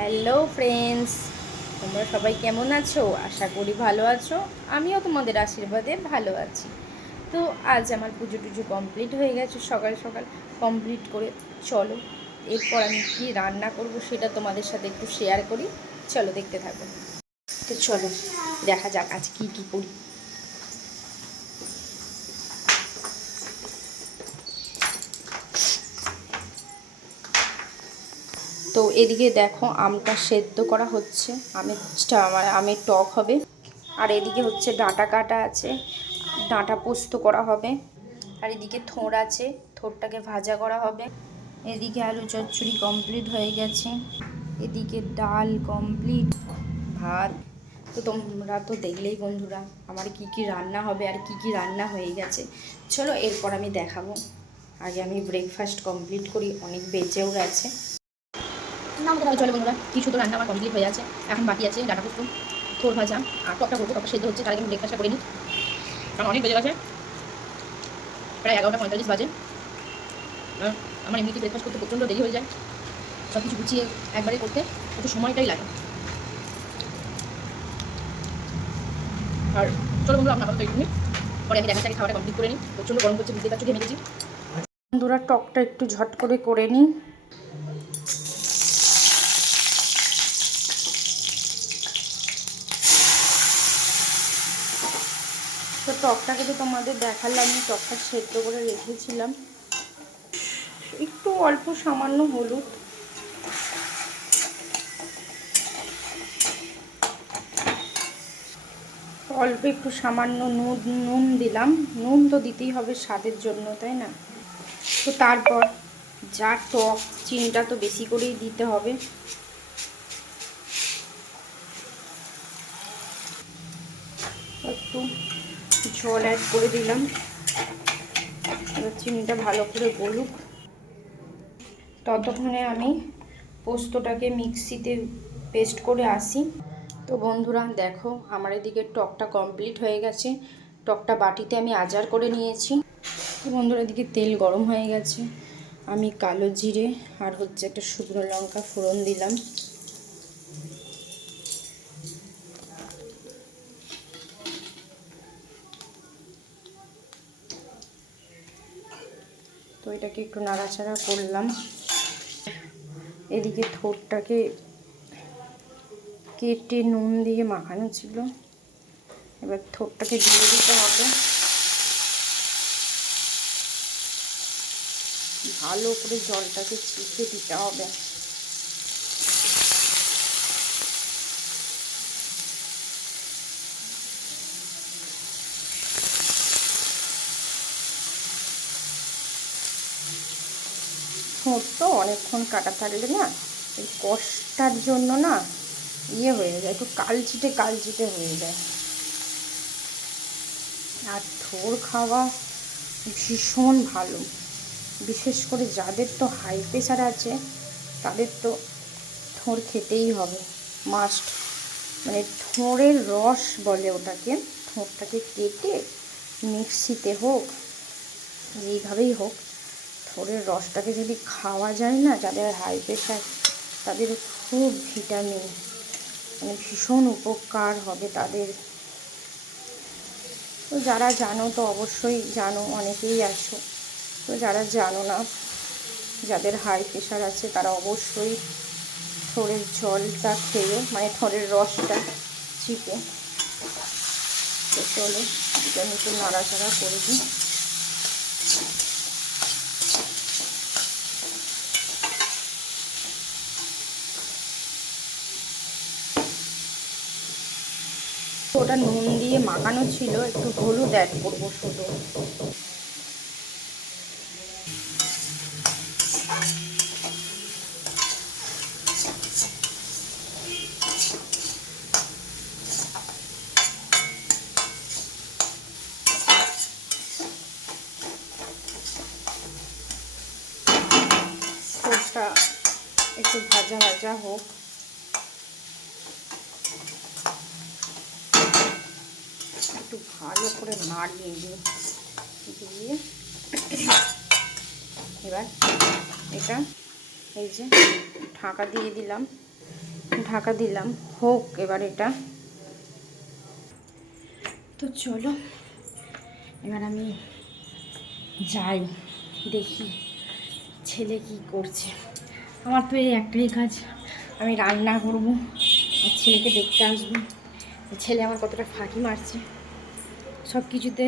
Hello friends, তোমরা সবাই কেমন আছো? আশা করি ভালো আছো। আমিও তোমাদের আশীর্বাদে ভালো আছি। তো আজ আমার পুজো টুজো কমপ্লিট হয়ে গেছে, সকাল সকাল কমপ্লিট করে চলো এরপর আমি কি রান্না করব সেটা তোমাদের সাথে একটু শেয়ার করি। চলো দেখতে থাকো। তো চলো দেখা যাক আজ কি কি করি। তো এদিকে দেখো আমটা সেদ্ধ করা হচ্ছে, আমের টক হবে। আর এদিকে হচ্ছে ডাঁটা কাটা আছে, ডাঁটা পোস্ত করা হবে। আর এদিকে থোড় আছে, থোড়টাকে ভাজা করা হবে। এদিকে আলু চচ্চড়ি কমপ্লিট হয়ে গেছে, এদিকে ডাল কমপ্লিট, ভাত। তো তোমরা তো দেখলেই বন্ধুরা আমার কি কি রান্না হবে আর কি কি রান্না হয়ে গেছে। চলো এরপর আমি দেখাবো। আগে আমি ব্রেকফাস্ট কমপ্লিট করি, অনেক বেঁচেও গেছে। চলো বন্ধুরা, কিছু তো রান্না আমার কমপ্লিট হয়ে আছে, এখন বাকি আছে ডাটা পোস্ত, থোড় ভাজা আর টকটা করবো। টকটা সেদ্ধ হচ্ছে, তার আগে আমি ব্রেকফাস্টটা করে নিই, কারণ অনেক বেজে গেছে, প্রায় 11:45 বাজে। আমার এমনিতে ব্রেকফাস্ট করতে প্রচণ্ড দেরি হয়ে যায়, সব কিছু গুছিয়ে একবারে করতে একটু সময়টাই লাগে। আর চলো বন্ধুরা, আপনার তো একটু পরে আমি দেখাচ্ছি, খাওয়াটা কমপ্লিট করে নিই। প্রচণ্ড গরম করছে, বুঝতে পারছো, ঘেমে গেছি। বন্ধুরা টকটা একটু ঝট করে নিই। তো টকটাকে তো তোমাদের দেখালাম, আমি টকটা সেদ্ধ করে রেখেছিলাম। একটু অল্প সামান্য হলুদ, অল্প একটু সামান্য নুন দিলাম। নুন তো দিতেই হবে স্বাদের জন্য, তাই না? তো তারপর যা টক, চিনিটা তো বেশি করেই দিতে হবে। একটু জল অ্যাড করে দিলাম, এবার চিনিটা ভালো করে গলুক। ততক্ষণে আমি পোস্তটাকে মিক্সিতে পেস্ট করে আসি। তো বন্ধুরা দেখো, আমার এদিকে টকটা কমপ্লিট হয়ে গেছে, টকটা বাটিতে আমি আজার করে নিয়েছি। তো বন্ধুরা এদিকে তেল গরম হয়ে গেছে, আমি কালো জিরে আর হচ্ছে একটা শুকনো লঙ্কা ফোড়ন দিলাম। তো এটাকে একটু নাড়াচাড়া করলাম। এদিকে থোড়টাকে কেটে নুন দিয়ে মাখানো ছিল, এবার থোড়টাকে দিয়ে দিতে হবে। ভালো করে জলটাকে চিপে দিতে হবে। ঠোঁট তো অনেকক্ষণ কাটা থাকলে না, এই কষটার জন্য না ইয়ে হয়ে যায়, একটু কালচিটে হয়ে যায়। আর থোড় খাওয়া ভীষণ ভালো, বিশেষ করে যাদের তো হাই প্রেশার আছে তাদের তো থোড় খেতেই হবে, মাস্ট। মানে থোড়ের রস বলে ওটাকে। থোড়টাকে কেটে মিক্সিতে হোক, যেইভাবেই হোক, থোড়ের রসটাকে যদি খাওয়া যায় না, যাদের হাই প্রেশার তাদের খুব ভিটামিন, মানে ভীষণ উপকার হবে তাদের। তো যারা জানো তো অবশ্যই জানো, অনেকেই আছো। তো যারা জানো না, যাদের হাই প্রেশার আছে তারা অবশ্যই থোড়ের জলটা খেয়েও, মানে থোড়ের রসটা চিপে। তো চলো এটা একটু নাড়াচাড়া করে দিই। ওটা নুন দিয়ে মাখানো ছিল, একটু হলুদ অ্যাড করবো শুধু। ওটা একটু ভাজা ভাজা হোক। একটু ভালো করে নাড়িয়ে দিয়ে এবার এটা এই যে ঢাকা দিয়ে দিলাম, ঢাকা দিলাম, হোক এবার এটা। তো চলো এবার আমি যাই, দেখি ছেলে কি করছে। আমার তো এই একটাই কাজ, আমি রান্না করব আর ছেলেকে দেখতে আসবো। ছেলে আমার কতটা ফাঁকি মারছে সব কিছুতে,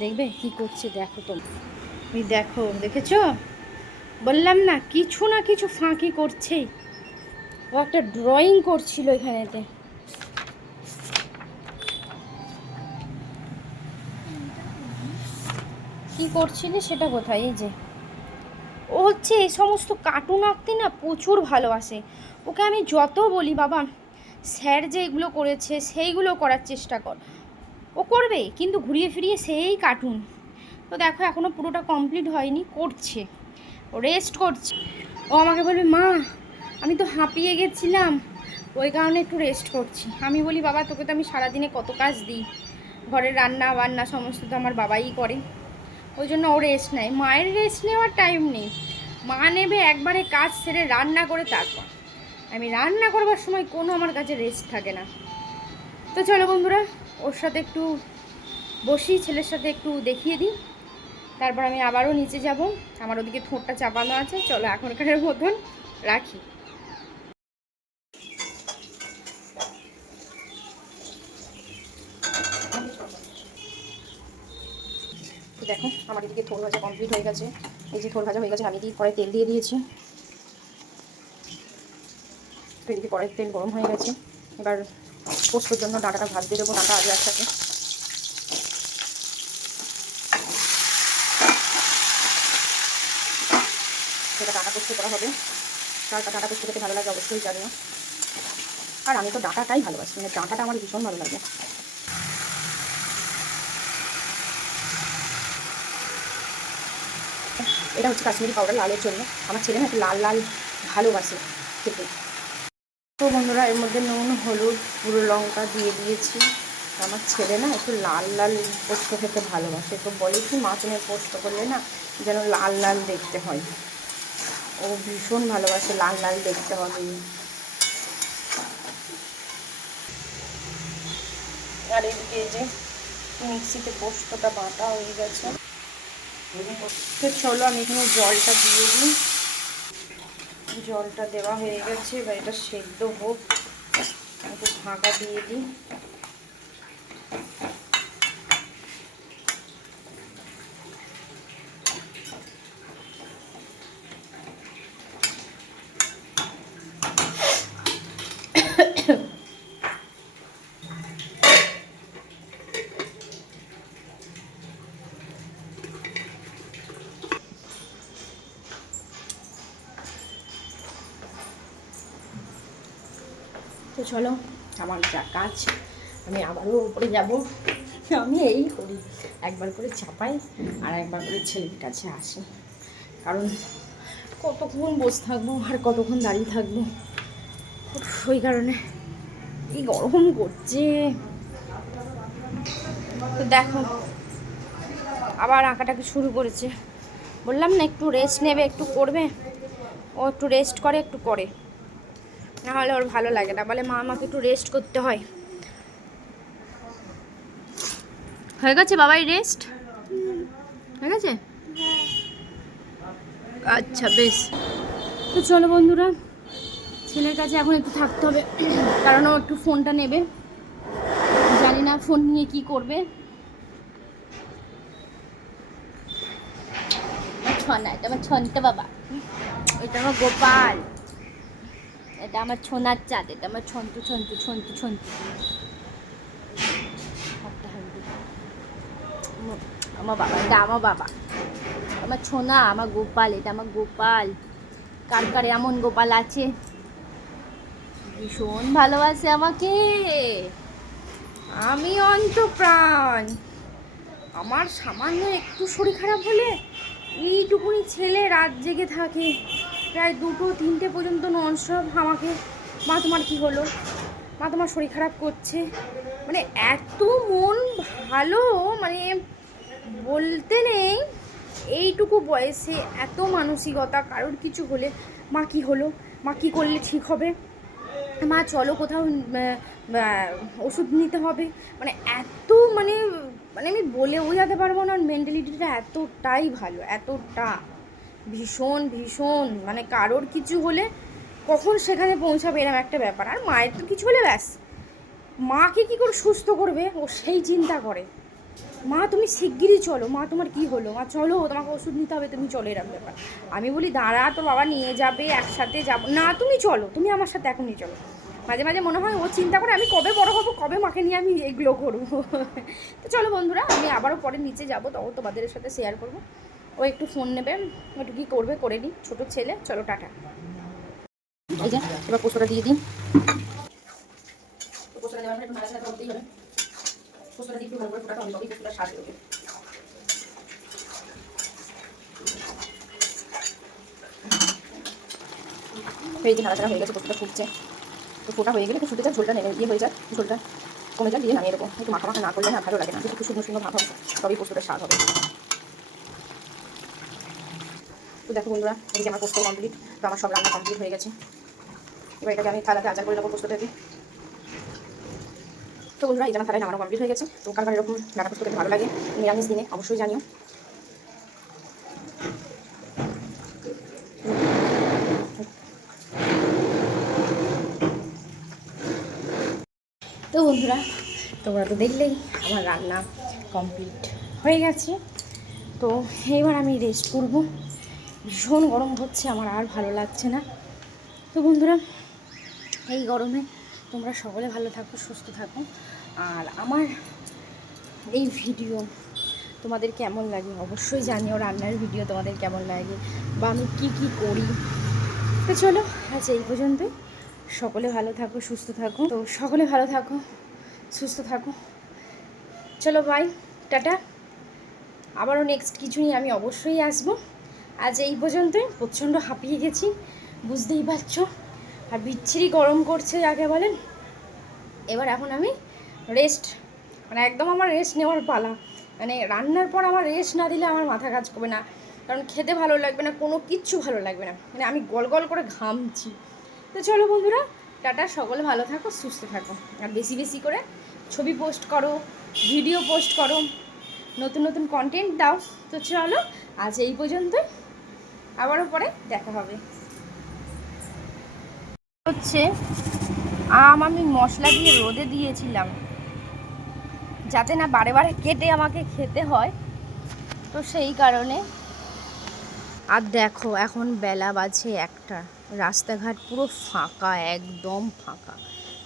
দেখবে কি করছে। দেখো তো, এই দেখো, দেখেছো? বললাম না কিছু না কিছু ফাঁকি করছেই। ও একটা ড্রয়িং করছিল এখানেতে। কি করছিলি সেটা কোথায়? এই যে ও হচ্ছে এই সমস্ত কার্টুন আঁকতে না প্রচুর ভালোবাসে। ওকে আমি যত বলি বাবা স্যার যে এগুলো করেছে সেইগুলো করার চেষ্টা কর, ও করবে, কিন্তু ঘুরিয়ে ফিরিয়ে সেই কার্টুন। তো দেখো এখনও পুরোটা কমপ্লিট হয়নি, করছে, ও রেস্ট করছে। ও আমাকে বলবে মা আমি তো হাঁপিয়ে গেছিলাম, ওই কারণে একটু রেস্ট করছি। আমি বলি বাবা তোকে তো আমি সারাদিনে কত কাজ দিই, ঘরের রান্না বান্না সমস্ত তো আমার বাবাই করে, ওই জন্য ও রেস্ট নেয়। মায়ের রেস্ট নেওয়ার টাইম নেই, মা নেবে একবারে কাজ সেরে রান্না করে তারপর। আমি রান্না করবার সময় কোনো আমার কাছে রেস্ট থাকে না। তো চলো বন্ধুরা, ওর সাথে একটু বসি, ছেলের সাথে একটু দেখিয়ে দিই, তারপর আমি আবারও নিচে যাব। আমার ওদিকে ঠোঁটটা চাপানো আছে। চলো এখনকারের মতন রাখি। দেখো আমার এদিকে থোড় ভাজা কমপ্লিট হয়ে গেছে। এই যে থোড় ভাজা হয়ে গেছে, আমি দিয়ে কড়াই তেল দিয়ে দিয়েছি। তো এদিকে কড়াই তেল গরম হয়ে গেছে। এবার পোস্তর জন্য ডাঁটাটা ভাত দিয়ে দেবো, ডাঁটা আগে একসাথে। সেটা ডাঁটা পোস্ত করা হবে। তার ডাঁটা পোস্ত খেতে ভালো লাগে অবশ্যই জানিও। আর আমি তো ডাঁটাটাই ভালোবাসি, মানে ডাঁটাটা আমার ভীষণ ভালো লাগে। এটা হচ্ছে কাশ্মীরি পাউডার লালের জন্য। আমার ছেলে না একটু লাল লাল ভালোবাসে খেতে। তো বন্ধুরা এর মধ্যে নুন হলুদ গুঁড়ো লঙ্কা দিয়ে দিয়েছি। আমার ছেলে না একটু লাল লাল পোস্ত খেতে ভালোবাসে, তো বলে কি মা তুমি পোস্ত করলে না যেন লাল লাল দেখতে হয়। ও ভীষণ ভালোবাসে লাল লাল দেখতে হবে। আর এদিকে যে মিক্সিতে পোস্তটা বাটা হয়ে গেছে। তো চলো আমি এখানে জলটা দিয়ে দিই। জলটা দেওয়া হয়ে গেছে, এবার এটা সেদ্ধ হোক, একটু ঢাকা দিয়ে দিই। তো চলো আমার যা কাজ, আমি আবারও উপরে যাব। আমি এই করি, একবার করে চাপাই আর একবার করে ছেলের কাছে আসি, কারণ কতক্ষণ বসে থাকবো আর কতক্ষণ দাঁড়িয়ে থাকবো, ওই কারণে। এই গরম করছে। তো দেখো আবার আঁকাটাকে শুরু করেছে। বললাম না একটু রেস্ট নেবে, একটু করবে, ও একটু রেস্ট করে, একটু করে, নাহলে ওর ভালো লাগে না, বলে মা আমাকে একটু রেস্ট করতে হয়। হয়ে গেছে বাবাই রেস্ট হয়ে গেছে? আচ্ছা বেশ। তো চলো বন্ধুরা, ছেলের কাছে এখন একটু থাকতে হবে, কারণ ও একটু ফোনটা নেবে, জানি না ফোন নিয়ে কি করবে। ছনা, এটা আমার ছনটা বাবা, এটা আমার গোপাল, এটা আমার ছোনার চাঁদ, এটা আমার ছন্তু ছন্তু ছন্তু ছন্তু। আমার বাবা, এটা আমার বাবা, আমার ছোনা, আমার গোপাল, এটা আমার গোপাল। কার কার এমন গোপাল আছে? ভীষণ ভালোবাসে আমাকে, আমি অন্তপ্রাণ। আমার সামান্য একটু শরীর খারাপ হলে এইটুকুনি ছেলে রাত জেগে থাকে, প্রায় 2-3টে পর্যন্ত ননস্টপ আমাকে, মা তোমার কি হলো, মা তোমার শরীর খারাপ করছে, মানে এত মন ভালো, মানে বলতে নেই। এইটুকু বয়সে এত মানসিকতা, কারোর কিছু হলে মা কি হলো, মা কী করলে ঠিক হবে, মা চলো কোথাও ওষুধ নিতে হবে, মানে এত মানে মানে আমি বলে বোঝাতে পারবো না, মেন্টালিটিটা এতটাই ভালো, এতটা ভীষণ ভীষণ, মানে কারোর কিছু হলে কখন সেখানে পৌঁছাবে এরকম একটা ব্যাপার। আর মায়ের তো কিছু হলে ব্যাস, মাকে কী করে সুস্থ করবে ও সেই চিন্তা করে। মা তুমি শিগগিরই চলো, মা তোমার কি হলো, মা চলো তোমাকে ওষুধ নিতে হবে, তুমি চলো, এরকম ব্যাপার। আমি বলি দাঁড়া, তোর বাবা নিয়ে যাবে, একসাথে যাবো না, তুমি চলো, তুমি আমার সাথে এখনই চলো। মাঝে মাঝে মনে হয় ও চিন্তা করে আমি কবে বড় হবো, কবে মাকে নিয়ে আমি এগুলো করবো। তো চলো বন্ধুরা, আমি আবারও পরে নিচে যাবো, তখন তোমাদের সাথে শেয়ার করবো। ও একটু ফোন নেবে, একটু কী করবে করে নিই, ছোটো ছেলে। চলো টাটা। এই যে এবার পোস্তটা দিয়ে দিই, পোস্তটা দেওয়ার একটু নাড়াচাড়া করতেই হবে, পোস্তটা দিয়ে একটু ভালো করে ফোটাতে হবে, তবেই পোস্তটা স্বাদ হবে। এই যে নাড়াচাড়া হয়ে গেছে, পোস্তটা ফুটছে, তো ফোটা হয়ে গেলে একটু ফুটে যাক, ঝোলটা নেমে ইয়ে হয়ে যাক, ঝোলটা কমে যাক, দিয়ে নামিয়ে দেবো। একটু মাখা মাখা না করলে না ভালো লাগে না, একটু শুকনো শুকনো ভাব হবে, তবেই পোস্তটা স্বাদ হবে। তো দেখো বন্ধুরা, এদিকে আমার পোস্ত কমপ্লিট, তো আমার সব রান্না কমপ্লিট হয়ে গেছে। এবার এটাকে আমি থালাতে আচার করে নেবো পোস্তটাকে। তো বন্ধুরা, এই যে আমার থালায় নামানো কমপ্লিট হয়ে গেছে। তো কার এরকম ডাটা পোস্ত খেতে ভালো লাগে নিরামিষ দিনে অবশ্যই জানিও। তো বন্ধুরা, তোমরা তো দেখলেই আমার রান্না কমপ্লিট হয়ে গেছে। তো এবার আমি রেস্ট করবো, ভীষণ গরম হচ্ছে, আমার আর ভালো লাগছে না। তো বন্ধুরা, এই গরমে তোমরা সকলে ভালো থাকো, সুস্থ থাকো। আর আমার এই ভিডিও তোমাদের কেমন লাগে অবশ্যই জানিও, রান্নার ভিডিও তোমাদের কেমন লাগে বা আমি কি কি করি। তো চলো আজ এই পর্যন্তই, সকলে ভালো থাকো, সুস্থ থাকো। তো সকলে ভালো থাকো, সুস্থ থাকো। চলো বাই, টাটা। আবারও নেক্সট কিছু নিয়ে আমি অবশ্যই আসবো। আজ এই পর্যন্তই, প্রচণ্ড হাঁপিয়ে গেছি বুঝতেই পারছো, আর বিচ্ছিরি গরম করছে যাকে বলেন। এবার এখন আমি রেস্ট, মানে একদম আমার রেস্ট নেওয়ার পালা। মানে রান্নার পর আমার রেস্ট না দিলে আমার মাথা কাজ করবে না, কারণ খেতে ভালো লাগবে না, কোনো কিচ্ছু ভালো লাগবে না, মানে আমি গল গল করে ঘামছি। তো চলো বন্ধুরা, টাটা, সকলে ভালো থাকো, সুস্থ থাকো। আর বেশি বেশি করে ছবি পোস্ট করো, ভিডিও পোস্ট করো, নতুন নতুন কন্টেন্ট দাও। তো চলো আজ এই পর্যন্তই, আবারও পরে দেখা হবে। হচ্ছে আমি মশলা দিয়ে রোদে দিয়েছিলাম যাতে না বারে বারে কেটে আমাকে খেতে হয়, তো সেই কারণে। আর দেখো এখন বেলা বাজে 1টা, রাস্তাঘাট পুরো ফাঁকা, একদম ফাঁকা,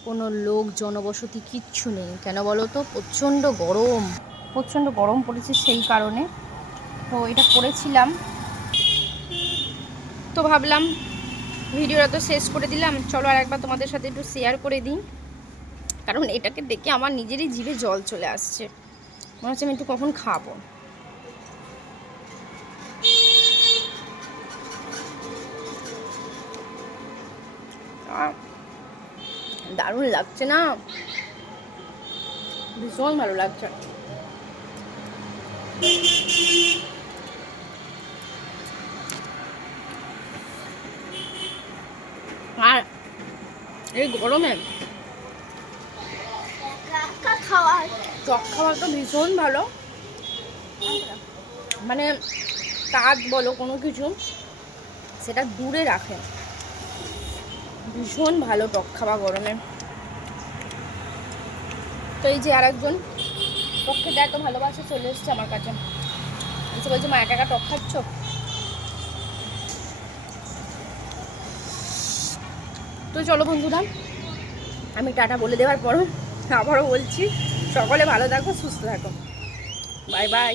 কোনো লোক জনবসতি কিচ্ছু নেই। কেন বলো তো, প্রচণ্ড গরম, প্রচণ্ড গরম পড়েছে, সেই কারণে তো এটা করেছিলাম। তো ভাবলাম ভিডিওটা তো শেষ করে দিলাম, চলো আর একবার তোমাদের সাথে একটু শেয়ার করে দিই, কারণ এটাকে দেখে আমার নিজেরই জিভে জল চলে আসছে, মনে হচ্ছে আমি একটু কখন খাবো। দারুণ লাগছে না, ভীষণ ভালো লাগছে। আর এই গরমে টক খাওয়া তো ভীষণ ভালো, মানে কাজ বলো কোনো কিছু সেটা দূরে রাখে, ভীষণ ভালো টক খাওয়া গরমে। তো এই যে আর একজন টক খেতে এত ভালোবাসে চলে এসছে আমার কাছে, এসে বলছে মা একা একা টক খাচ্ছ। তো চলো বন্ধুরা, আমি টাটা বলে দেওয়ার পরও আবারও বলছি, সকলে ভালো থাকো, সুস্থ থাকো, বাই বাই।